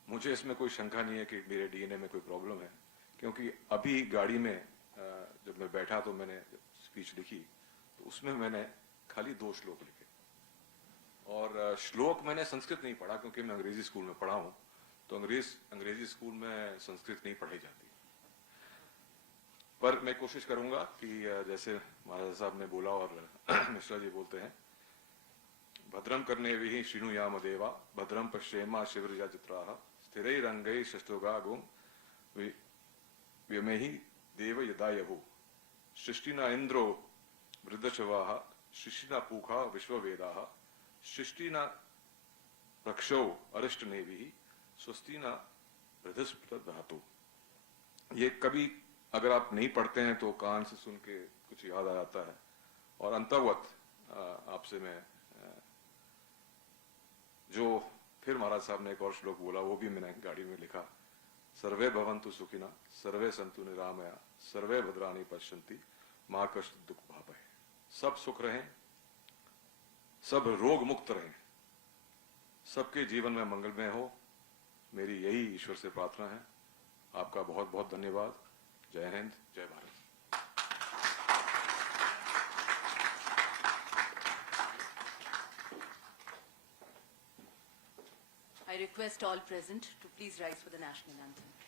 मुझे इसमें कोई शंका नहीं है कि मेरे डीएनए में कोई प्रॉब्लम है, क्योंकि अभी गाड़ी में जब मैं बैठा तो मैंने स्पीच लिखी तो उसमें मैंने खाली 2 श्लोक लिखे, और श्लोक मैंने संस्कृत नहीं पढ़ा क्योंकि मैं अंग्रेजी स्कूल में पढ़ा हूं, तो अंग्रेजी स्कूल में संस्कृत नहीं पढ़ाई जाती। पर मैं कोशिश करूंगा कि जैसे महाराज साहब ने बोला और मिश्रा जी बोलते हैं, भद्रम करने भी श्रीनु याम देवा, भद्रम पश्येमा शिवरजा चित्राः, स्थिरै रंगै शस्तोगा गुम व्यमेहि देव यदायहु, सृष्टिना इंद्रो वृद्धशवाः, सृष्टिना पूखा विश्ववेदाः, सृष्टिना रक्षो अरिष्ट ने भी स्वस्ति न हृदस्पृत धातु। ये कभी अगर आप नहीं पढ़ते हैं तो कान से सुन के कुछ याद आ जाता है। और अंतर्गत आपसे मैं जो फिर महाराज साहब ने एक और श्लोक बोला, वो भी मैंने गाड़ी में लिखा। सर्वे भवन्तु सुखिना, सर्वे सन्तु निरामया, सर्वे भद्राणि पश्यन्ति, मा कश्चित् दुःख भावः। सब सुख रहें, सब रोग मुक्त रहें, सबके जीवन में मंगलमय हो, मेरी यही ईश्वर से प्रार्थना है। आपका बहुत बहुत धन्यवाद। जय हिंद, जय Bharat. I request all present to please rise for the national anthem.